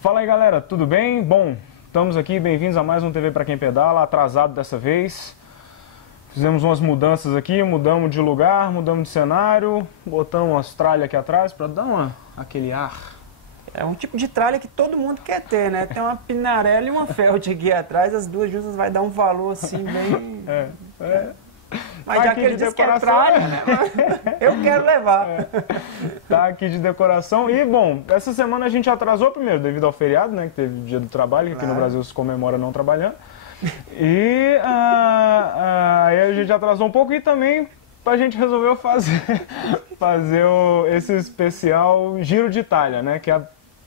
Fala aí galera, tudo bem? Bom, estamos aqui, bem-vindos a mais um TV para quem pedala, atrasado dessa vez. Fizemos umas mudanças aqui, mudamos de lugar, mudamos de cenário, botamos umas tralhas aqui atrás para dar aquele ar. É um tipo de tralha que todo mundo quer ter, né? Tem uma Pinarello e uma Felt aqui atrás, as duas juntas vai dar um valor assim bem... Mas Tá já aqui que ele de disse que é decoração, tralha, né? Eu quero levar. Tá aqui de decoração e, bom, essa semana a gente atrasou primeiro devido ao feriado, né? Que teve dia do trabalho, que aqui no Brasil se comemora não trabalhando. E aí a gente atrasou um pouco e também a gente resolveu fazer esse especial Giro de Itália, né? Que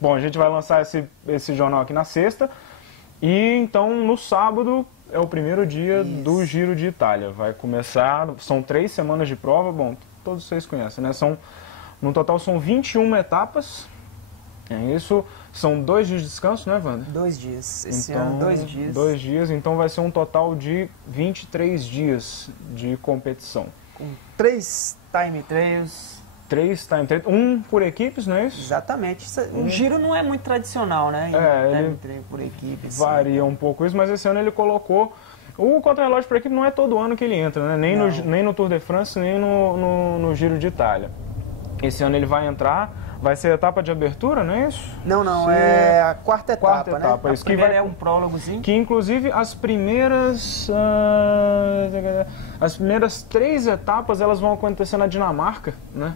bom, a gente vai lançar esse jornal aqui na sexta e então no sábado é o primeiro dia do Giro de Itália. Vai começar, são 3 semanas de prova, bom, todos vocês conhecem, né? No total são 21 etapas, isso, são 2 dias de descanso, né, Wander? 2 dias, esse então, ano 2 dias. 2 dias, então vai ser um total de 23 dias de competição. Com 3 time trials. 3 time trials, 1 por equipes, não é isso? Exatamente. O giro não é muito tradicional, né? Ele time por equipe. Varia um pouco isso, mas esse ano ele colocou... O contrarrelógio por equipe não é todo ano que ele entra, né? Nem no Tour de France, nem no Giro de Itália. Esse ano ele vai entrar, vai ser a etapa de abertura, não é isso? Não, é a quarta etapa, né? A primeira é um prólogozinho. Que inclusive as primeiras 3 etapas elas vão acontecer na Dinamarca, né?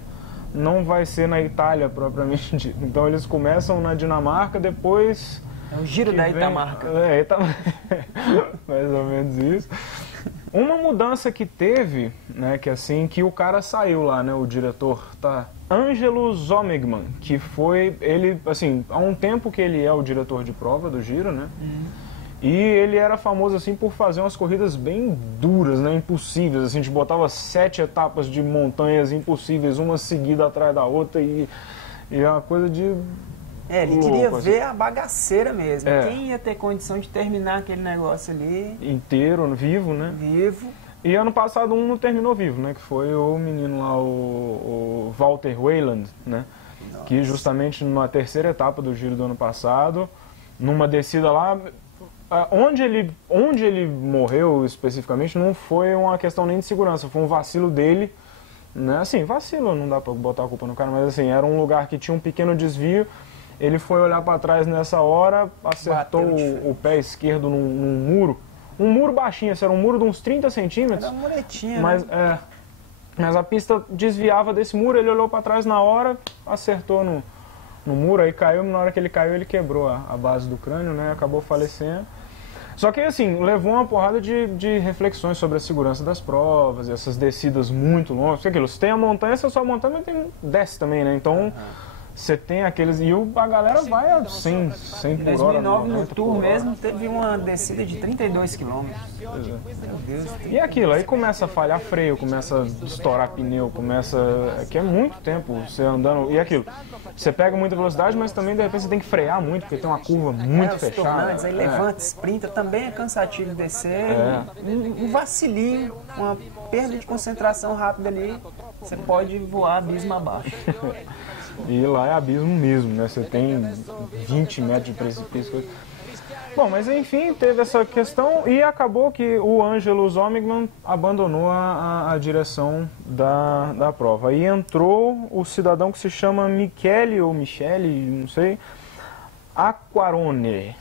Não vai ser na Itália propriamente dito. Então eles começam na Dinamarca, depois... É o Giro da Itamarca. Mais ou menos isso. Uma mudança que teve, né, que o cara saiu lá, né, o diretor, tá? Angelo Zomigman, que foi, ele, assim, há um tempo que ele é o diretor de prova do Giro, né? E ele era famoso, assim, por fazer umas corridas bem duras, né, impossíveis, assim, a gente botava 7 etapas de montanhas impossíveis, uma seguida atrás da outra e é uma coisa de... ele queria ver a bagaceira mesmo. Quem ia ter condição de terminar aquele negócio ali... Inteiro, vivo, né? Vivo. E ano passado um não terminou vivo, né? Que foi o menino lá, o Walter Weiland, né? Nossa. Que justamente numa 3ª etapa do Giro do ano passado, numa descida lá... Onde ele morreu especificamente não foi uma questão nem de segurança, foi um vacilo dele, né? Assim, vacilo, não dá pra botar a culpa no cara, mas assim, era um lugar que tinha um pequeno desvio, ele foi olhar para trás nessa hora, acertou o pé esquerdo num muro baixinho, assim, era um muro de uns 30 centímetros. Era uma muretinha, mas, né? Mas a pista desviava desse muro, ele olhou para trás na hora, acertou no muro, aí caiu, na hora que ele caiu ele quebrou a base do crânio, né? Acabou falecendo. Só que assim, levou uma porrada de reflexões sobre a segurança das provas, essas descidas muito longas, porque aquilo, se tem a montanha, você só montanha, mas tem desce também, né? Então, você tem aqueles... E a galera vai a 100 por hora. Em 2009, no Tour mesmo, teve uma descida de 32 km. Meu Deus. E aquilo, aí começa a falhar freio, começa a estourar pneu, começa... que é muito tempo você andando... E aquilo, você pega muita velocidade, mas também de repente você tem que frear muito, porque tem uma curva muito fechada. Aí levanta, sprinta, também é cansativo descer. Um vacilinho, uma perda de concentração rápida ali, você pode voar abismo abaixo. E lá é abismo mesmo, né? Você tem 20 metros de precipício. Bom, mas enfim, teve essa questão e acabou que o Angelo Zomigman abandonou a direção da prova. Aí entrou o cidadão que se chama Michele, ou Michele, não sei, Acquarone.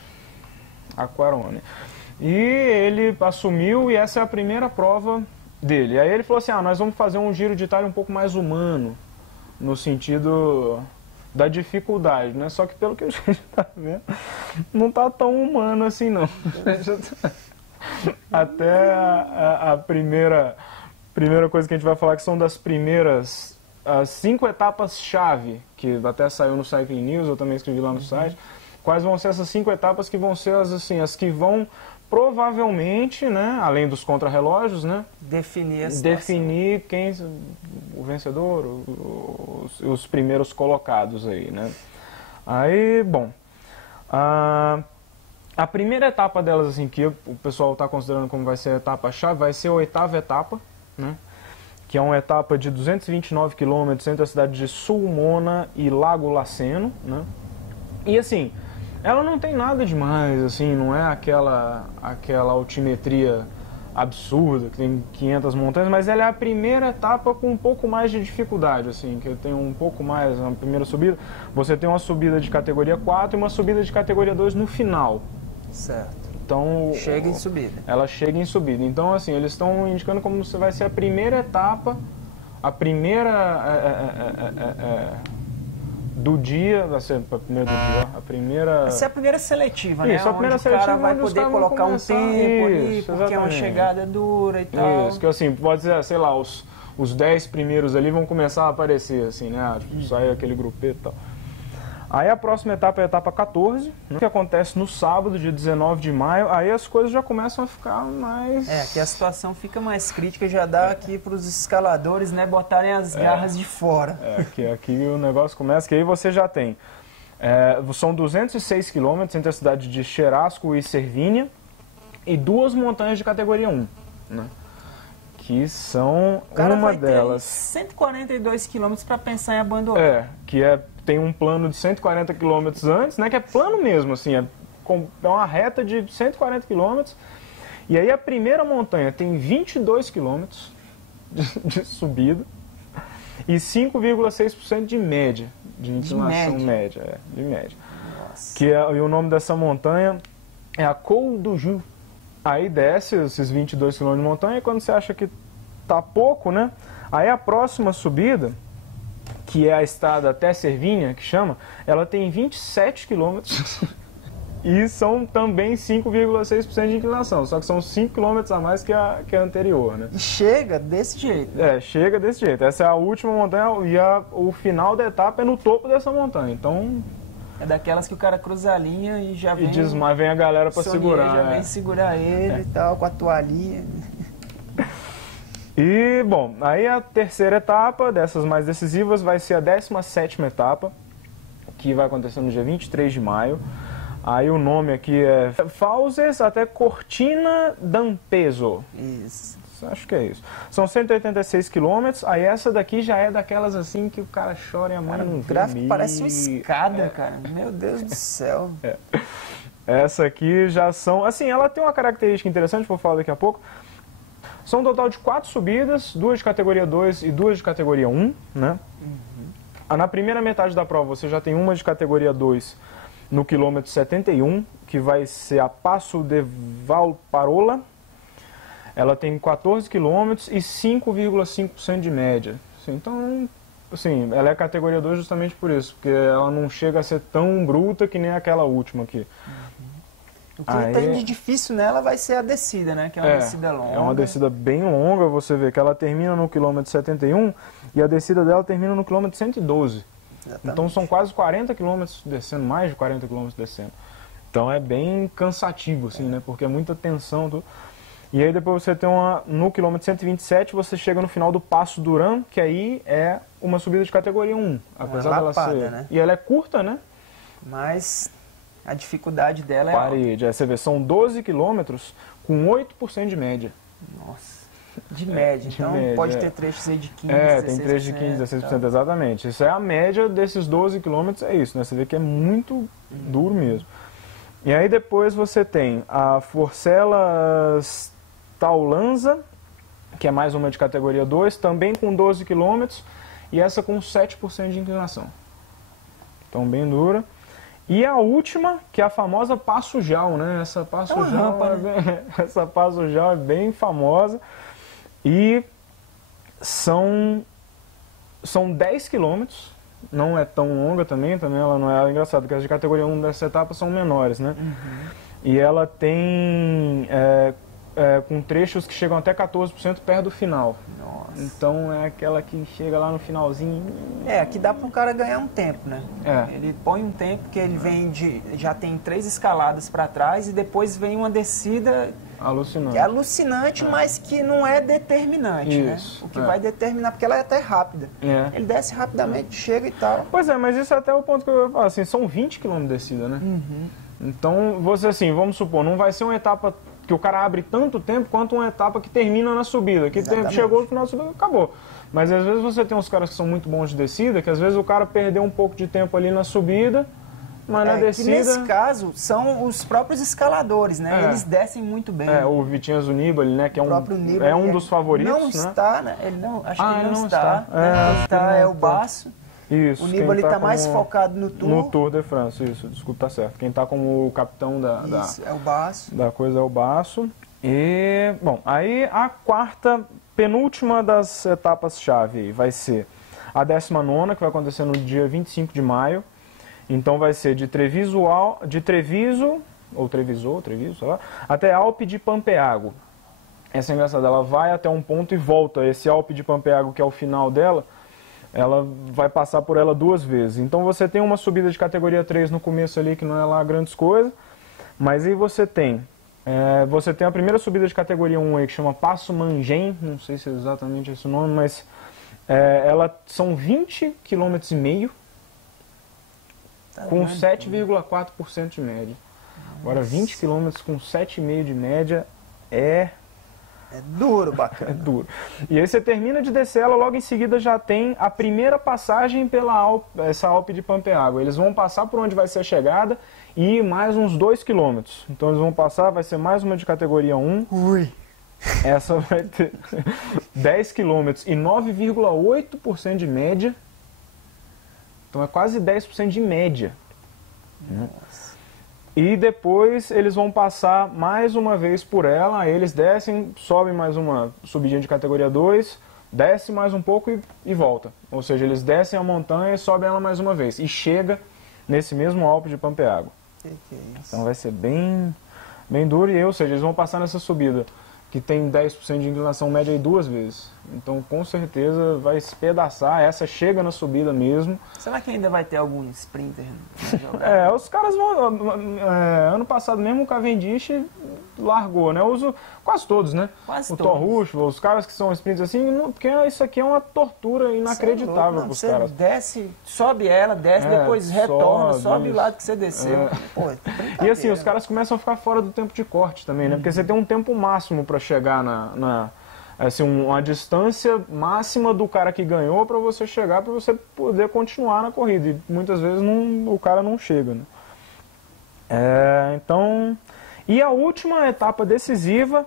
E ele assumiu e essa é a primeira prova dele. Aí ele falou assim, nós vamos fazer um Giro de Itália um pouco mais humano, no sentido da dificuldade, né? Só que pelo que a gente tá vendo, não tá tão humano assim, não. Até a primeira coisa que a gente vai falar, que são das primeiras as 5 etapas-chave, que até saiu no Cycling News, eu também escrevi lá no site, quais vão ser essas 5 etapas que vão ser as que vão provavelmente, né, além dos contrarrelógios, né, definir quem o vencedor, os primeiros colocados aí, né. Aí, bom, a primeira etapa delas, assim, que o pessoal está considerando como vai ser a etapa-chave, vai ser a 8ª etapa, né, que é uma etapa de 229 quilômetros entre a cidade de Sulmona e Lago Laceno, né, e assim, ela não tem nada demais, assim, não é aquela altimetria absurda, que tem 500 montanhas, mas ela é a primeira etapa com um pouco mais de dificuldade, assim, que tem um pouco mais, na primeira subida, você tem uma subida de categoria 4 e uma subida de categoria 2 no final. Certo. Então, chega em subida. Ela chega em subida. Então, assim, eles estão indicando como você vai ser a primeira etapa, a primeira... do dia, vai ser a primeira do dia, a primeira... Vai ser a primeira seletiva, né? Isso, a primeira onde seletiva o cara vai poder colocar um tempo ali, porque exatamente. é uma chegada dura e tal. Isso, que assim, pode ser, sei lá, os 10 primeiros ali vão começar a aparecer, assim, né? Tipo, sai aquele grupete e tal. Aí a próxima etapa é a etapa 14, né, que acontece no sábado, dia 19 de maio. Aí as coisas já começam a ficar mais... aqui a situação fica mais crítica, já dá aqui para os escaladores, né, botarem as garras de fora. Aqui o negócio começa, que aí você já tem... são 206 quilômetros entre a cidade de Cherasco e Cervinia e 2 montanhas de categoria 1, né? Que são o cara uma vai delas... ter 142 quilômetros para pensar em abandonar. Tem um plano de 140 km antes, né, que é plano mesmo, assim, é uma reta de 140 km, e aí a primeira montanha tem 22 km de subida e 5,6% de média, de inclinação média. De média. Nossa. E o nome dessa montanha é a Col do Ju. Aí desce esses 22 km de montanha, e quando você acha que tá pouco, né, aí a próxima subida, que é a estrada até Cervinia, que chama, ela tem 27 quilômetros e são também 5,6% de inclinação, só que são 5 quilômetros a mais que a anterior, né? E chega desse jeito. Chega desse jeito. Essa é a última montanha e o final da etapa é no topo dessa montanha, então... É daquelas que o cara cruza a linha e já vem... E vem a galera para segurar. Já vem segurar ele e tal, com a toalhinha. E, bom, aí a terceira etapa, dessas mais decisivas, vai ser a 17ª etapa, que vai acontecer no dia 23 de maio. Aí o nome aqui é Fauses até Cortina d'Ampezzo. Isso. Acho que é isso. São 186 quilômetros, aí essa daqui já é daquelas assim que o cara chora e a mãe não vê. O gráfico parece uma escada, cara. Meu Deus do céu. Essa aqui já são... Assim, ela tem uma característica interessante, vou falar daqui a pouco. São um total de 4 subidas, 2 de categoria 2 e 2 de categoria 1, né? Na primeira metade da prova você já tem uma de categoria 2 no quilômetro 71, que vai ser a Passo de Valparola. Ela tem 14 quilômetros e 5,5% de média. Então, assim, ela é categoria 2 justamente por isso, porque ela não chega a ser tão bruta que nem aquela última aqui. O que tem de difícil nela vai ser a descida, né? Que é uma descida longa. É uma descida bem longa, você vê que ela termina no quilômetro 71 e a descida dela termina no quilômetro 112. Exatamente. Então são quase 40 quilômetros descendo, mais de 40 quilômetros descendo. Então é bem cansativo, assim, né? Porque é muita tensão. Tudo. E aí depois você tem no quilômetro 127, você chega no final do Passo Duran, que aí é uma subida de categoria 1. Apesar dela ser... né? E ela é curta, né? Mas... a dificuldade dela é parede. Aí você vê, são 12 quilômetros com 8% de média. Nossa. De média. Então média, pode ter trechos aí de 15%, 16%. Tem trechos de 15%, 16%, exatamente. Isso é a média desses 12 quilômetros, é isso, né? Você vê que é muito duro mesmo. E aí depois você tem a Forcelas Taulanza, que é mais uma de categoria 2, também com 12 quilômetros, e essa com 7% de inclinação. Então bem dura. E a última, que é a famosa Passo Jal, né? Essa Passo Jal, essa Passo Jal é bem famosa. E são 10 quilômetros, não é tão longa também ela não é engraçada, porque as de categoria 1 dessa etapa são menores, né? E ela tem com trechos que chegam até 14% perto do final. Nossa. Então é aquela que chega lá no finalzinho. Que dá para o cara ganhar um tempo, né? Ele põe um tempo que ele vem já tem 3 escaladas para trás e depois vem uma descida alucinante. Que é alucinante, mas que não é determinante, isso, né? O que vai determinar, porque ela é até rápida. Ele desce rapidamente, chega e tal. Pois é, mas isso é até o ponto que eu ia falar, assim, são 20 km de descida, né? Então, você assim, vamos supor, não vai ser uma etapa que o cara abre tanto tempo quanto uma etapa que termina na subida, que chegou no final da subida, acabou. Mas às vezes você tem uns caras que são muito bons de descida, que às vezes o cara perdeu um pouco de tempo ali na subida, mas na descida... Que nesse caso são os próprios escaladores, né? Eles descem muito bem. O Vitinho Nibali, né? Que é um dos favoritos, não né? Está, né? Ele não, acho que ele não está. Quem está é o Basso. Isso. O Nibali está mais focado no Tour. No Tour de France, isso. Desculpa, tá certo. Quem está como o capitão Isso, é o Basso. Da coisa é o Basso. E, bom, aí a quarta, penúltima das etapas-chave vai ser a 19ª, que vai acontecer no dia 25 de maio. Então vai ser de Treviso, sei lá, até Alpe de Pampeago. Essa é engraçada, ela vai até um ponto e volta. Esse Alpe de Pampeago, que é o final dela, ela vai passar por ela 2 vezes. Então você tem uma subida de categoria 3 no começo ali, que não é lá grandes coisas, mas aí você tem a primeira subida de categoria 1 aí, que chama Passo Mangem, não sei se é exatamente esse o nome, mas ela são 20,5 km, com 7,4% de média. Agora 20 km com 7,5% de média é duro, bacana. É duro. E aí você termina de descer ela, logo em seguida já tem a primeira passagem pela essa Alpe de Pampeago. Eles vão passar por onde vai ser a chegada e mais uns 2 km. Então eles vão passar, vai ser mais uma de categoria 1. Ui! Essa vai ter 10 km e 9,8% de média. Então é quase 10% de média. Nossa. E depois eles vão passar mais uma vez por ela, aí eles descem, sobem mais uma subidinha de categoria 2, desce mais um pouco e volta. Ou seja, eles descem a montanha e sobem ela mais uma vez. E chega nesse mesmo Alpe de Pampeago. Que é isso? Então vai ser bem duro, ou seja, eles vão passar nessa subida que tem 10% de inclinação média aí 2 vezes. Então, com certeza, vai espedaçar. Essa chega na subida mesmo. Será que ainda vai ter algum sprinter na jogada? Os caras vão... ano passado mesmo o Cavendish largou, né? Quase todos, né? Quase o todos. Thor Hushovd, os caras que são sprints assim, porque isso aqui é uma tortura inacreditável para os caras. Desce, sobe ela, desce, depois retorna, sobe o lado que você desceu. Pô, e assim, os caras começam a ficar fora do tempo de corte também, né? Porque você tem um tempo máximo para chegar assim, uma distância máxima do cara que ganhou para você chegar, para você poder continuar na corrida. E muitas vezes o cara não chega, né? Então... E a última etapa decisiva,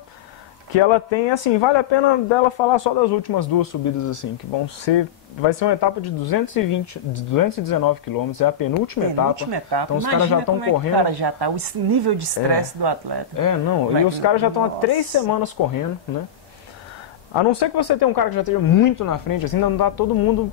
que ela tem, assim, vale a pena dela falar só das últimas 2 subidas, assim, que vai ser uma etapa de 219 km, é a penúltima etapa. Então os caras já estão correndo. O cara já tá, o nível de estresse do atleta. E os caras já estão há 3 semanas correndo, né? A não ser que você tenha um cara que já esteja muito na frente, assim, ainda não dá todo mundo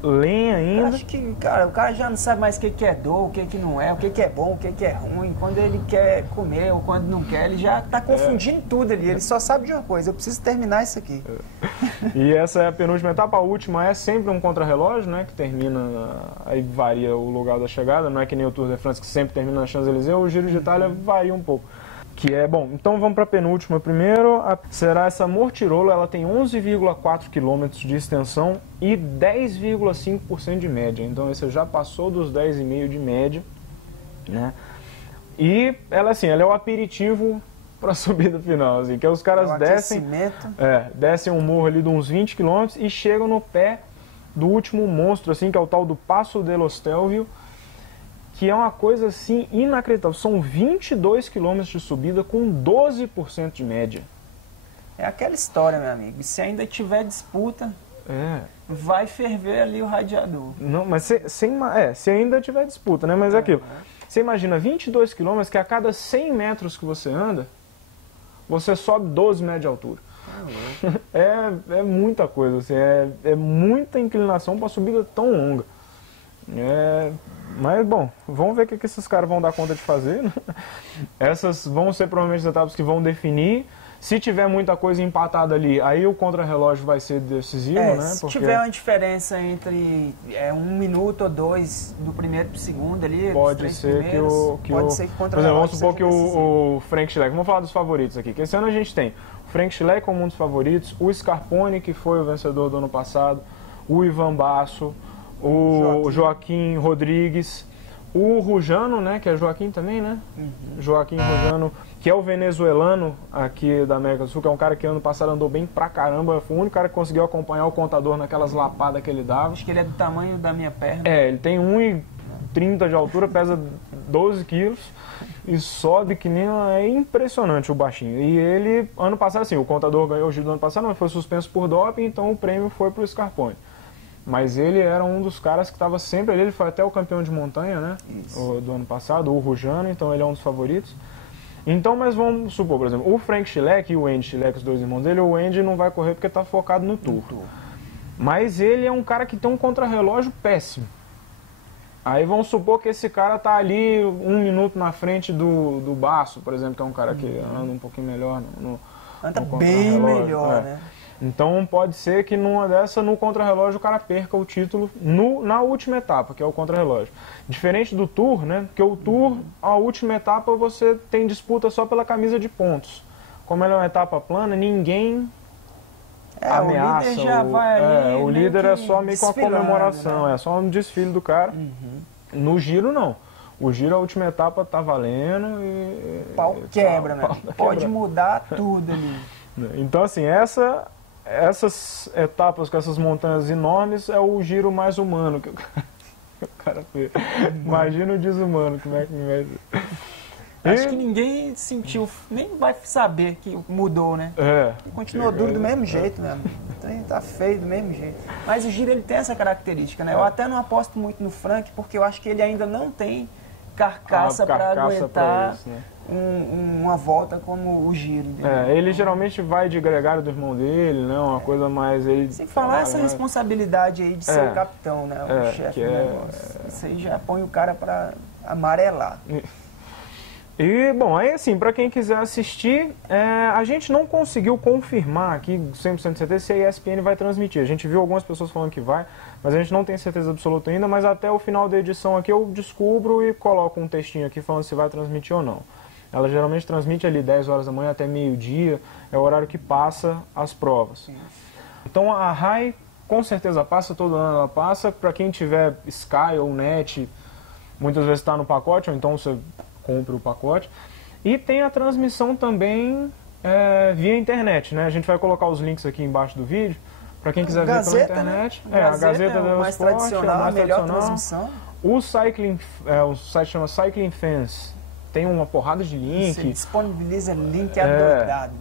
lenha ainda. Eu acho que, cara, o cara já não sabe mais o que é dor, o que não é, o que é bom, o que é ruim. Quando ele quer comer ou quando não quer, ele já tá confundindo tudo ali. Ele só sabe de uma coisa: eu preciso terminar isso aqui. E essa é a penúltima etapa. A última é sempre um contrarrelógio, né? Que termina, aí varia o lugar da chegada. Não é que nem o Tour de France, que sempre termina na Champs-Élysées. O Giro de Itália varia um pouco. Que é, bom, então vamos para a penúltima primeiro. Será essa Mortirolo, ela tem 11,4 km de extensão e 10,5% de média. Então você já passou dos 10,5% de média, né? E ela, assim, ela é o aperitivo para a subida final, assim, que os caras descem um morro ali de uns 20 km e chegam no pé do último monstro, assim, que é o tal do Passo dello Stelvio, que é uma coisa assim inacreditável. São 22 km de subida com 12% de média. É aquela história, meu amigo. Se ainda tiver disputa, vai ferver ali o radiador. Não, mas se ainda tiver disputa, né? Mas é aquilo. Você imagina 22 km que a cada 100 metros que você anda, você sobe 12 metros de altura. É muita coisa, assim, é muita inclinação para uma subida tão longa. Mas, bom, vamos ver o que esses caras vão dar conta de fazer, né? Essas vão ser provavelmente as etapas que vão definir Se tiver muita coisa empatada ali, aí o contra-relógio vai ser decisivo, né? Se Porque tiver uma diferença entre 1 minuto ou 2 do primeiro para o segundo ali, pode ser que o pode ser que por exemplo, vamos supor que o Frank Schleck, vamos falar dos favoritos aqui, que esse ano a gente tem o Frank Schleck como um dos favoritos, o Scarponi, que foi o vencedor do ano passado, o Ivan Basso, o Joaquim Rodrigues, o Rujano, né, que é Joaquim também, né? Joaquim Rujano, que é o venezuelano aqui da América do Sul, que é um cara que ano passado andou bem pra caramba, foi o único cara que conseguiu acompanhar o contador naquelas lapadas que ele dava. Acho que ele é do tamanho da minha perna. Ele tem 1,30 de altura, pesa 12 quilos e sobe que nem... É impressionante o baixinho. E ele, ano passado, assim, o contador ganhou o giro do ano passado, mas foi suspenso por doping, então o prêmio foi pro Scarponi. Mas ele era um dos caras que estava sempre ali, ele foi até o campeão de montanha, né? Do ano passado, o Rujano, então ele é um dos favoritos. Então, mas vamos supor, por exemplo, o Frank Schleck e o Andy Schleck, os dois irmãos dele, o Andy não vai correr porque está focado no Tour. Mas ele é um cara que tem um contrarrelógio péssimo. Aí vamos supor que esse cara tá ali 1 minuto na frente do Basso, por exemplo, que é um cara que anda um pouquinho melhor anda bem melhor, né? Então pode ser que numa dessa, no contrarrelógio, o cara perca o título na última etapa, que é o contrarrelógio. Diferente do Tour, né? Porque o Tour, a última etapa, você tem disputa só pela camisa de pontos. Como ela é uma etapa plana, ninguém ameaça. O líder já vai ali, o líder é só meio com a comemoração, né? É só um desfile do cara. No giro, não. O giro, a última etapa, tá valendo e... Pau quebra, né? Pode mudar tudo ali. Então, assim, essas etapas com essas montanhas enormes é o giro mais humano que o cara fez. Imagina o desumano, como é que vai ser. Acho que ninguém sentiu, nem vai saber que mudou, né? Continuou duro do mesmo jeito mesmo. Então, tá feio do mesmo jeito. Mas o giro ele tem essa característica, né? Eu até não aposto muito no Frank, porque eu acho que ele ainda não tem carcaça para aguentar isso, né? Uma volta como o giro. Ele geralmente vai de gregário do irmão dele, né? Uma coisa mais... Sem falar essa responsabilidade aí de ser o capitão, né? O chefe do negócio. Isso aí já põe o cara para amarelar. E, bom, aí assim, para quem quiser assistir, a gente não conseguiu confirmar aqui 100% de certeza se a ESPN vai transmitir. A gente viu algumas pessoas falando que vai, mas a gente não tem certeza absoluta ainda, mas até o final da edição aqui eu descubro e coloco um textinho aqui falando se vai transmitir ou não. Ela geralmente transmite ali 10 horas da manhã até meio-dia, é o horário que passa as provas. Então a RAI com certeza passa, todo ano ela passa. Para quem tiver Sky ou Net, muitas vezes está no pacote, ou então você compra o pacote. E tem a transmissão também via internet, né? A gente vai colocar os links aqui embaixo do vídeo, para quem quiser ver pela internet. Né? A Gazeta é o mais tradicional, a melhor transmissão. O Cycling, o site chama Cycling Fans. Tem uma porrada de link. Você disponibiliza link adoidado.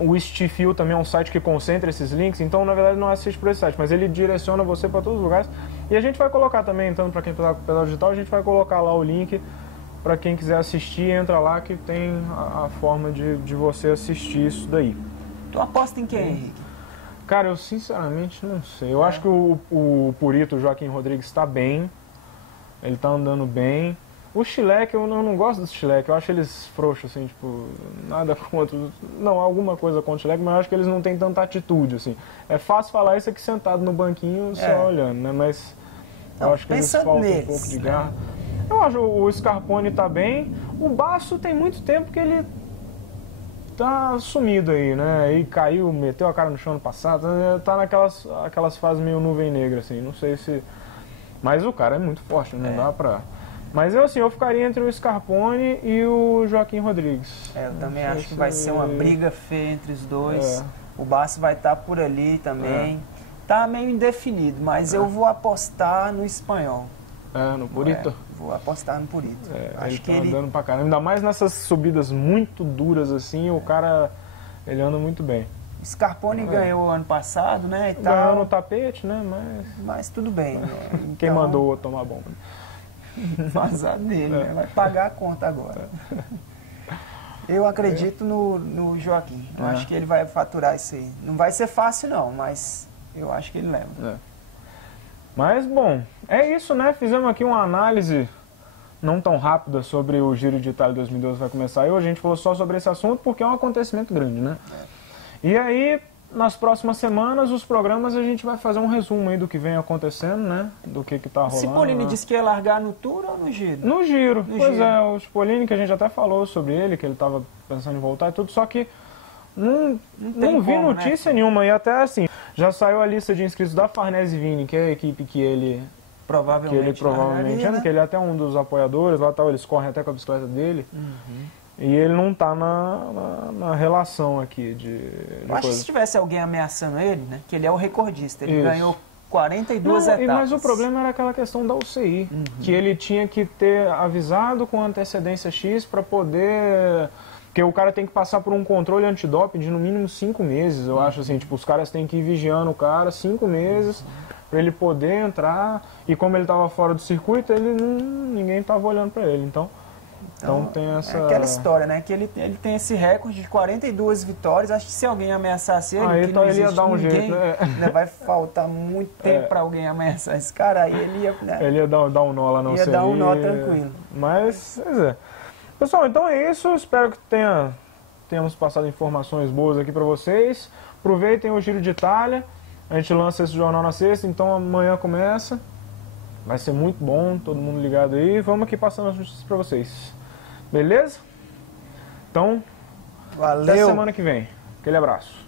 O Stifil também é um site que concentra esses links, então na verdade não assiste por esse site, mas ele direciona você para todos os lugares. E a gente vai colocar também, então, para quem está com o pedal digital, a gente vai colocar lá o link para quem quiser assistir, entra lá que tem a forma de você assistir isso daí. Tu aposta em quem, Henrique? Cara, eu sinceramente não sei. Eu acho que o Purito, o Joaquim Rodrigues, está bem. Ele está andando bem. O Schleck, eu não gosto do Schleck, eu acho eles frouxos, assim, tipo, nada contra... Não, alguma coisa contra o Schleck, mas eu acho que eles não têm tanta atitude, assim. É fácil falar isso aqui sentado no banquinho, só olhando, né, mas eu acho que eles faltam um pouco de garra. Eu acho o Scarponi tá bem, o Basso tem muito tempo que ele tá sumido aí, né, e caiu, meteu a cara no chão no passado, tá naquelas fases meio nuvem negra, assim, não sei se... Mas o cara é muito forte, não dá pra... Mas eu ficaria entre o Scarponi e o Joaquim Rodrigues. Eu também acho que vai ser uma briga feia entre os dois. O Basso vai estar por ali também. Tá meio indefinido, mas eu vou apostar no espanhol. No Purito? Vou apostar no Purito. Acho que ele tá andando pra caramba. Ainda mais nessas subidas muito duras assim, o cara, ele anda muito bem. Scarponi ganhou ano passado, né? E ganhou no tapete, né? Mas tudo bem. Né? Então, quem mandou o outro tomar bomba? Vazar dele, né? Vai pagar a conta agora. Eu acredito no Joaquim. Eu acho que ele vai faturar isso aí. Não vai ser fácil não, mas eu acho que ele leva. Mas, bom, é isso, né? Fizemos aqui uma análise não tão rápida sobre o Giro de Itália 2012 vai começar. E hoje a gente falou só sobre esse assunto porque é um acontecimento grande, né? E aí, nas próximas semanas, os programas a gente vai fazer um resumo aí do que vem acontecendo, né? Do que tá rolando. Cipollini disse que ia largar no Tour ou no Giro? No Giro. Pois é, o Cipollini, que a gente até falou sobre ele, que ele estava pensando em voltar e tudo, só que não vi notícia nenhuma. E até assim, já saiu a lista de inscritos da Farnese Vini, que é a equipe que ele provavelmente anda, que ele é até um dos apoiadores, lá tal, eles correm até com a bicicleta dele. E ele não tá na relação aqui de Eu acho que se tivesse alguém ameaçando ele, né? Que ele é o recordista, ele ganhou 42 etapas. Mas o problema era aquela questão da UCI, que ele tinha que ter avisado com antecedência X para poder... Porque o cara tem que passar por um controle antidoping de no mínimo 5 meses, eu acho assim, tipo, os caras têm que ir vigiando o cara 5 meses para ele poder entrar, e como ele estava fora do circuito, ninguém estava olhando para ele, então tem essa... É aquela história, né? Que ele tem esse recorde de 42 vitórias. Acho que se alguém ameaçasse ele, que não ele ia dar um ninguém, jeito, né? Vai faltar muito tempo para alguém ameaçar esse cara, aí ele ia... Né? Ele ia dar um nó lá, não sei. Ia dar um nó tranquilo. Mas, pessoal, então é isso. Espero que tenhamos passado informações boas aqui para vocês. Aproveitem o Giro de Itália. A gente lança esse jornal na sexta, então amanhã começa. Vai ser muito bom, todo mundo ligado aí. Vamos aqui passando as notícias para vocês. Beleza? Então, valeu. Até semana que vem. Aquele abraço.